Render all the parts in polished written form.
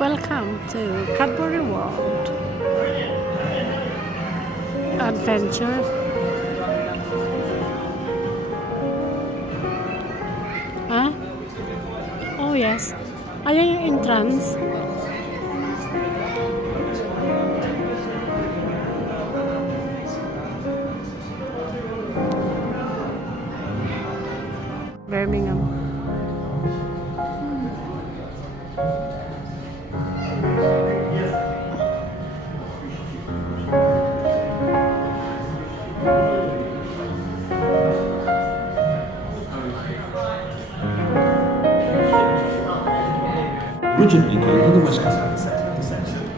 Welcome to Cadbury World Adventure. Huh? Oh yes. Ayan yung entrance. Birmingham. Originally came from the West Coast.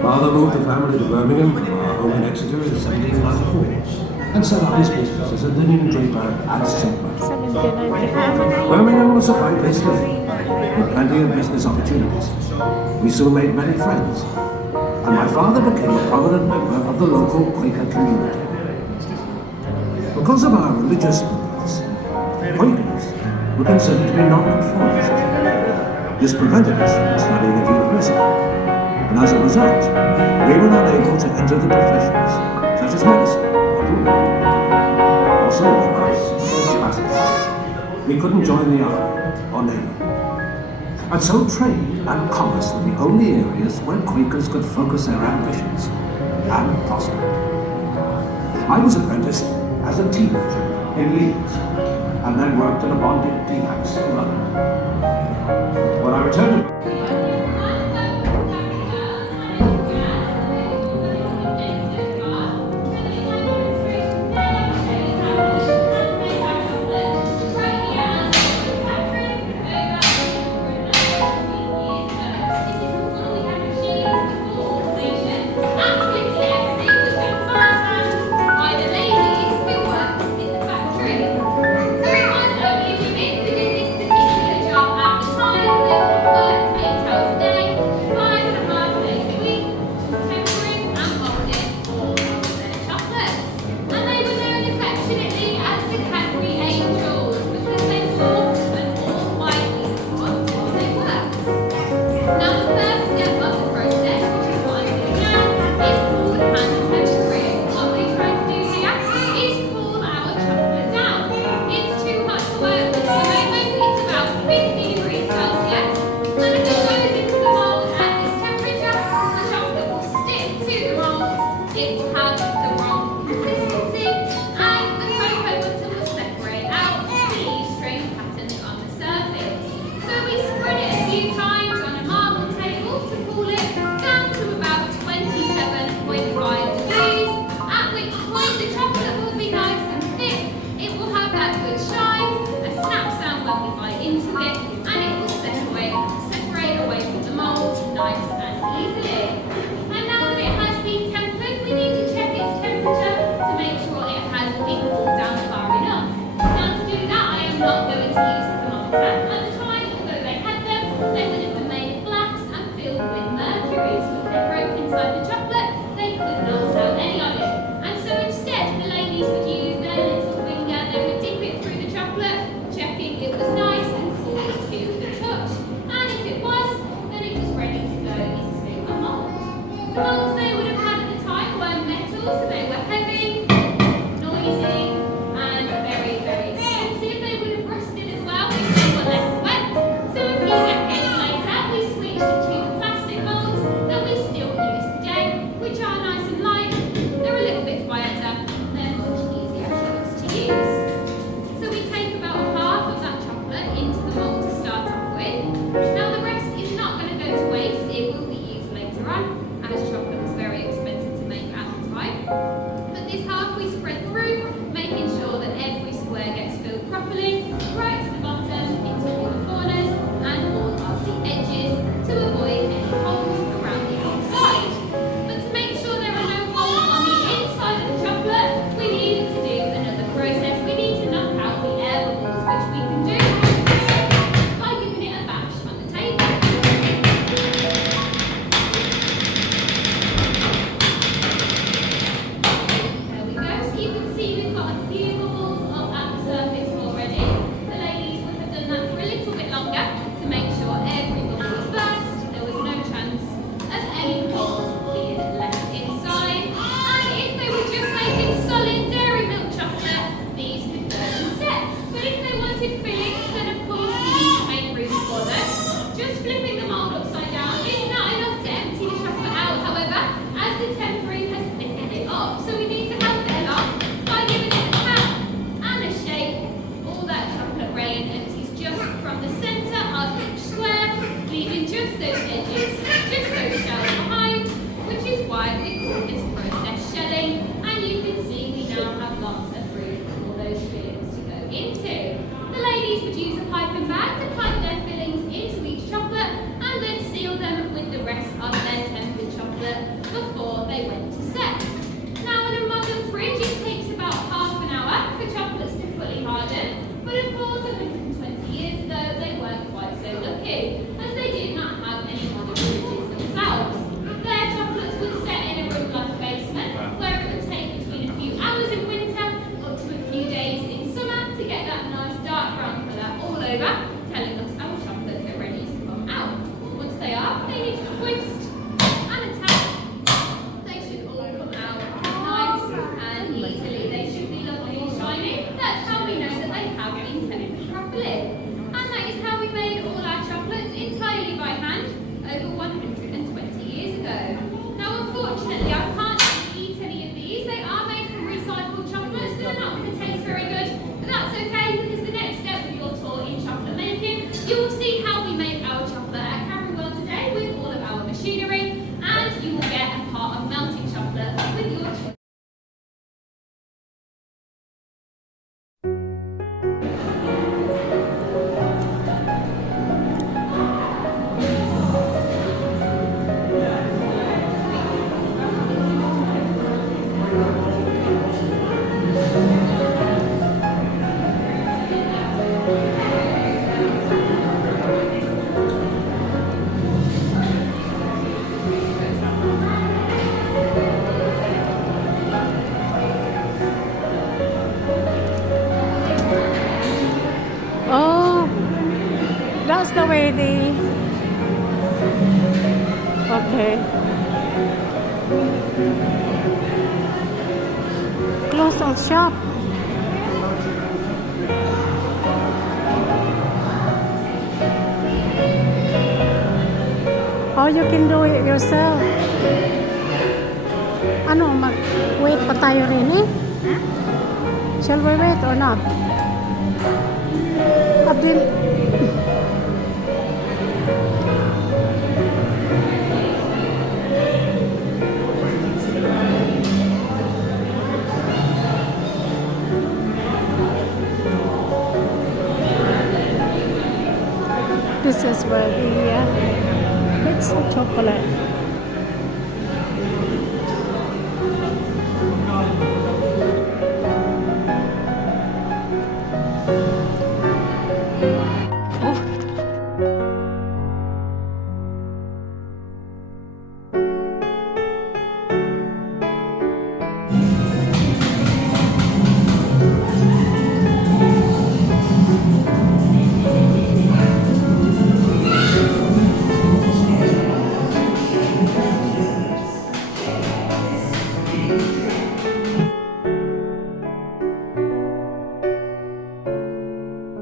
Father moved the family to Birmingham from our home in Exeter in 1794 and set up his business as a linen draper and silver. 1794. Birmingham was a fine place to live, with plenty of business opportunities. We soon made many friends, and my father became a prominent member of the local Quaker community. Because of our religious beliefs, Quakers were considered to be non-conformists. This prevented us from studying at university, and as a result, we were unable to enter the professions, such as medicine or law. Also, we couldn't join the army or navy. And so trade and commerce were the only areas where Quakers could focus their ambitions and prosper. I was apprenticed as a teenager in Leeds, and then worked in a bonded tea house in London. When I returned to nice and easily. And now that it has been tempered, we need to check its close all shop. Or you can do it yourself. Ano, wait pa tayo rin eh? Shall we wait or not? Abdin. This is where the mix of chocolate.